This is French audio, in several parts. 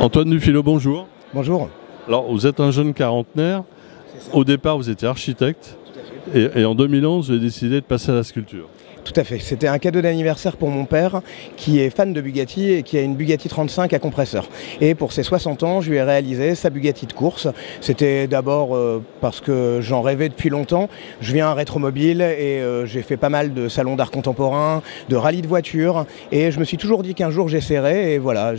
Antoine Dufilo, bonjour. Bonjour. Alors, vous êtes un jeune quarantenaire. Au départ, vous étiez architecte. Et en 2011, vous avez décidé de passer à la sculpture. Tout à fait. C'était un cadeau d'anniversaire pour mon père qui est fan de Bugatti et qui a une Bugatti 35 à compresseur. Et pour ses 60 ans, je lui ai réalisé sa Bugatti de course. C'était d'abord parce que j'en rêvais depuis longtemps. Je viens à Rétromobile et j'ai fait pas mal de salons d'art contemporain, de rallyes de voitures. Et je me suis toujours dit qu'un jour j'essaierais. Et voilà,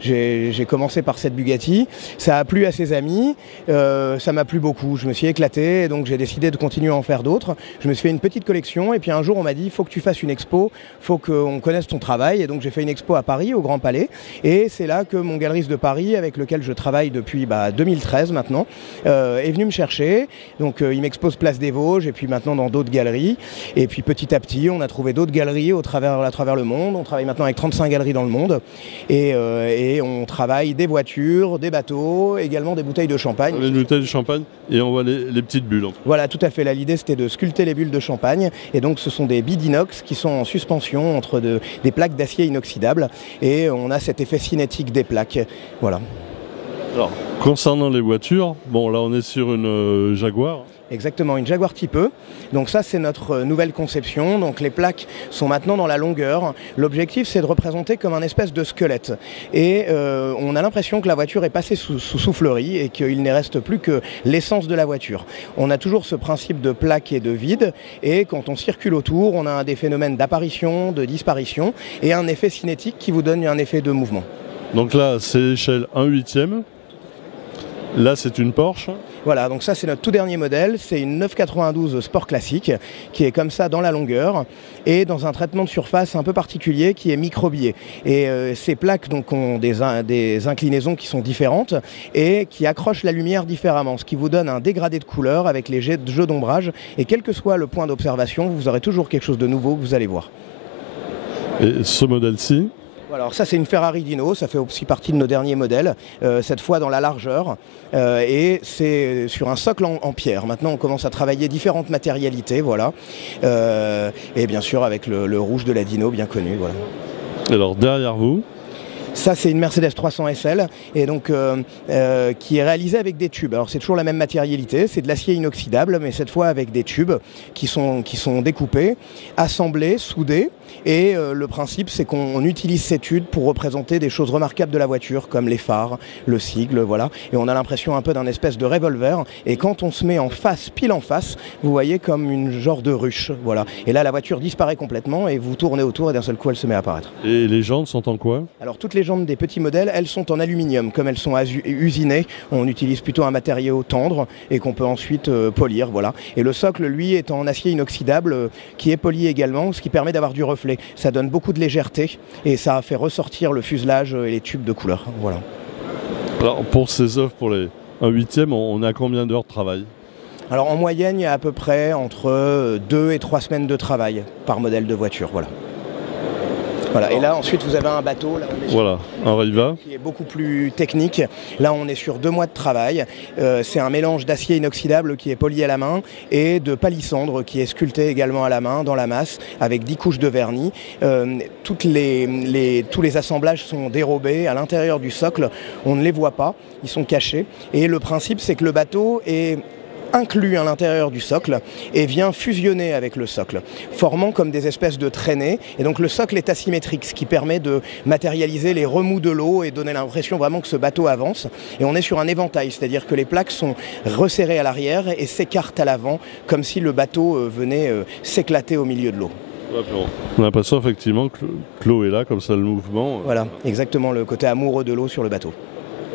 j'ai commencé par cette Bugatti. Ça a plu à ses amis. Ça m'a plu beaucoup. Je me suis éclaté. Et donc j'ai décidé de continuer à en faire d'autres. Je me suis fait une petite collection. Et puis un jour, on m'a dit, il faut que tu fasses une expo, il faut qu'on connaisse ton travail. Et donc j'ai fait une expo à Paris, au Grand Palais. Et c'est là que mon galeriste de Paris, avec lequel je travaille depuis 2013 maintenant, est venu me chercher. Donc il m'expose Place des Vosges et puis maintenant dans d'autres galeries. Et puis petit à petit, on a trouvé d'autres galeries à travers le monde. On travaille maintenant avec 35 galeries dans le monde. Et on travaille des voitures, des bateaux, également des bouteilles de champagne. Des bouteilles de champagne et on voit les petites bulles. Voilà, tout à fait. L'idée, c'était de sculpter les bulles de champagne. Et donc ce sont des billes d'inox qui sont en suspension entre des plaques d'acier inoxydable. Et on a cet effet cinétique des plaques. Voilà. Alors, concernant les voitures, bon là on est sur une Jaguar. Exactement, une Jaguar Type E. Donc ça, c'est notre nouvelle conception. Donc les plaques sont maintenant dans la longueur. L'objectif, c'est de représenter comme un espèce de squelette. Et on a l'impression que la voiture est passée sous soufflerie et qu'il ne reste plus que l'essence de la voiture. On a toujours ce principe de plaque et de vide. Et quand on circule autour, on a des phénomènes d'apparition, de disparition et un effet cinétique qui vous donne un effet de mouvement. Donc là, c'est l'échelle 1/8. Là, c'est une Porsche. Voilà, donc ça c'est notre tout dernier modèle, c'est une 992 Sport classique qui est comme ça dans la longueur et dans un traitement de surface un peu particulier qui est microbillé. Et ces plaques donc ont des inclinaisons qui sont différentes et qui accrochent la lumière différemment, ce qui vous donne un dégradé de couleur avec les jeux d'ombrage. Et quel que soit le point d'observation, vous aurez toujours quelque chose de nouveau que vous allez voir. Et ce modèle-ci ? Alors ça c'est une Ferrari Dino, ça fait aussi partie de nos derniers modèles, cette fois dans la largeur et c'est sur un socle en pierre. Maintenant on commence à travailler différentes matérialités, voilà, et bien sûr avec le rouge de la Dino bien connu. Voilà. Alors derrière vous ? Ça, c'est une Mercedes 300 SL et donc qui est réalisée avec des tubes. Alors c'est toujours la même matérialité, c'est de l'acier inoxydable, mais cette fois avec des tubes qui sont découpés, assemblés, soudés. Et le principe, c'est qu'on utilise ces tubes pour représenter des choses remarquables de la voiture, comme les phares, le sigle, voilà. Et on a l'impression un peu d'un espèce de revolver. Et quand on se met en face, pile en face, vous voyez comme une genre de ruche, voilà. Et là, la voiture disparaît complètement et vous tournez autour et d'un seul coup, elle se met à apparaître. Et les jantes sont en quoi ? Alors toutes les jantes des petits modèles, elles sont en aluminium. Comme elles sont usinées, on utilise plutôt un matériau tendre et qu'on peut ensuite polir, voilà. Et le socle, lui, est en acier inoxydable qui est poli également, ce qui permet d'avoir du reflet. Ça donne beaucoup de légèreté et ça fait ressortir le fuselage et les tubes de couleur. Voilà. Alors pour ces œuvres, pour les 1/8, on a combien d'heures de travail ? Alors en moyenne, il y a à peu près entre 2 et 3 semaines de travail par modèle de voiture. Voilà. Voilà. Et là, ensuite, vous avez un bateau là, voilà, un Riva qui est beaucoup plus technique. Là, on est sur 2 mois de travail. C'est un mélange d'acier inoxydable qui est poli à la main et de palissandre qui est sculpté également à la main dans la masse avec 10 couches de vernis. Tous les assemblages sont dérobés à l'intérieur du socle. On ne les voit pas, ils sont cachés. Et le principe, c'est que le bateau est inclus à l'intérieur du socle et vient fusionner avec le socle, formant comme des espèces de traînées. Et donc le socle est asymétrique, ce qui permet de matérialiser les remous de l'eau et donner l'impression vraiment que ce bateau avance. Et on est sur un éventail, c'est-à-dire que les plaques sont resserrées à l'arrière et s'écartent à l'avant, comme si le bateau venait s'éclater au milieu de l'eau. On a l'impression effectivement que l'eau est là, comme ça le mouvement. Voilà, exactement le côté amoureux de l'eau sur le bateau.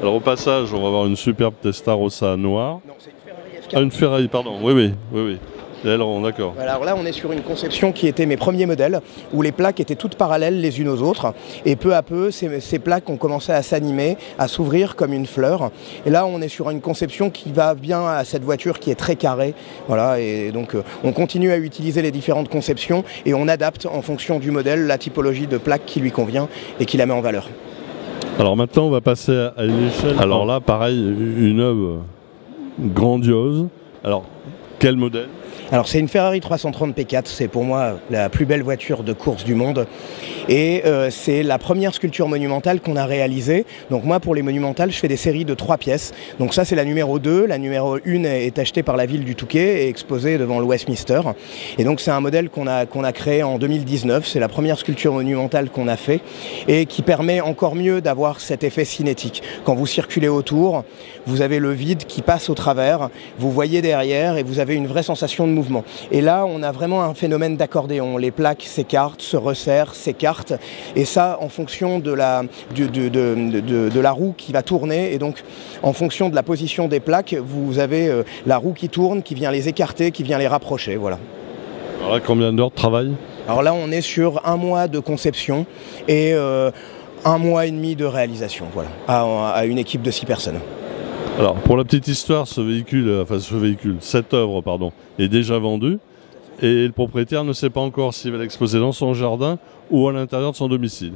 Alors au passage, on va avoir une superbe Testarossa noire. Non, c'est une Ferrari, pardon, oui. Alors, d'accord. Alors là, on est sur une conception qui était mes premiers modèles, où les plaques étaient toutes parallèles les unes aux autres. Et peu à peu, ces plaques ont commencé à s'animer, à s'ouvrir comme une fleur. Et là, on est sur une conception qui va bien à cette voiture qui est très carrée. Voilà, et donc on continue à utiliser les différentes conceptions et on adapte en fonction du modèle la typologie de plaque qui lui convient et qui la met en valeur. Alors maintenant, on va passer à une échelle. Alors là, pareil, une œuvre grandiose. Alors, Quel modèle? Alors c'est une Ferrari 330 P4, c'est pour moi la plus belle voiture de course du monde. Et c'est la première sculpture monumentale qu'on a réalisée. Donc moi pour les monumentales je fais des séries de 3 pièces. Donc ça c'est la numéro 2, la numéro 1 est achetée par la ville du Touquet et exposée devant le Westminster. Et donc c'est un modèle qu'on a créé en 2019, c'est la première sculpture monumentale qu'on a fait et qui permet encore mieux d'avoir cet effet cinétique. Quand vous circulez autour, vous avez le vide qui passe au travers, vous voyez derrière et vous avez une vraie sensation de mouvement. Et là, on a vraiment un phénomène d'accordéon. Les plaques s'écartent, se resserrent, s'écartent. Et ça, en fonction de la roue qui va tourner. Et donc, en fonction de la position des plaques, vous avez la roue qui tourne, qui vient les écarter, qui vient les rapprocher. Voilà. Alors là, combien d'heures de travail? Alors là, on est sur 1 mois de conception et 1 mois et demi de réalisation. Voilà, à une équipe de 6 personnes. Alors, pour la petite histoire, cette œuvre, est déjà vendue et le propriétaire ne sait pas encore s'il va l'exposer dans son jardin ou à l'intérieur de son domicile.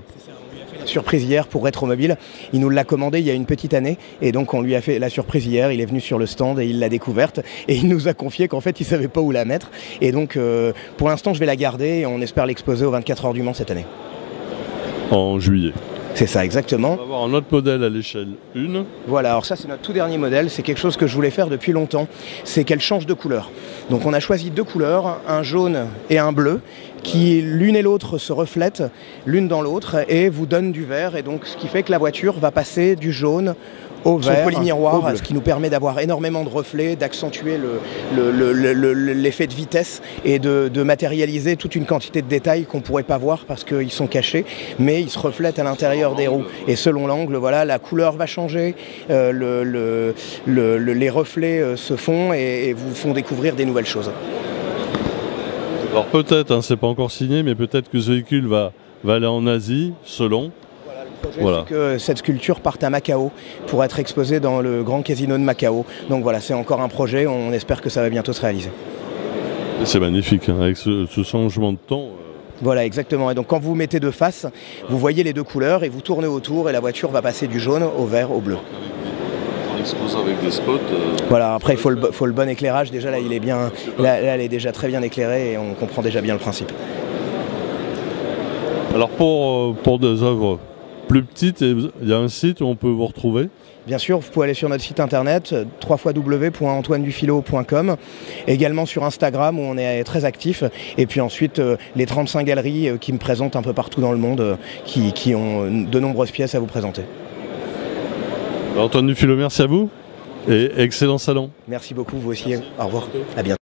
La surprise hier pour Rétromobile, il nous l'a commandé il y a une petite année et donc on lui a fait la surprise hier, il est venu sur le stand et il l'a découverte et il nous a confié qu'en fait il ne savait pas où la mettre et donc pour l'instant je vais la garder et on espère l'exposer aux 24 heures du Mans cette année. En juillet. C'est ça, exactement. On va avoir un autre modèle à l'échelle 1. Voilà, alors ça c'est notre tout dernier modèle, c'est quelque chose que je voulais faire depuis longtemps, c'est qu'elle change de couleur. Donc on a choisi 2 couleurs, un jaune et un bleu, qui l'une et l'autre se reflètent l'une dans l'autre et vous donnent du vert. Et donc ce qui fait que la voiture va passer du jaune au vert, polymiroir, ce qui nous permet d'avoir énormément de reflets, d'accentuer l'effet de vitesse et de matérialiser toute une quantité de détails qu'on ne pourrait pas voir parce qu'ils sont cachés, mais ils se reflètent à l'intérieur des roues. Et selon l'angle, voilà, la couleur va changer, les reflets se font et vous font découvrir des nouvelles choses. Alors peut-être, c'est pas encore signé, mais peut-être que ce véhicule va aller en Asie, selon. Le projet, c'est que cette sculpture parte à Macao pour être exposée dans le grand casino de Macao. Donc voilà, c'est encore un projet, on espère que ça va bientôt se réaliser. C'est magnifique, avec ce changement de ton. Voilà, exactement. Et donc quand vous vous mettez de face, vous voyez les 2 couleurs et vous tournez autour et la voiture va passer du jaune au vert au bleu. En exposant avec des spots. Voilà, après il faut le bon éclairage. Déjà là, il est bien, là, elle est déjà très bien éclairée et on comprend déjà bien le principe. Alors pour des œuvres plus petites, il y a un site où on peut vous retrouver? Bien sûr, vous pouvez aller sur notre site internet www.antoinedufilot.com, également sur Instagram où on est très actif, et puis ensuite les 35 galeries qui me présentent un peu partout dans le monde, qui ont de nombreuses pièces à vous présenter. Antoine Dufilot, merci à vous et excellent salon. Merci beaucoup, vous aussi. Au revoir, à bientôt.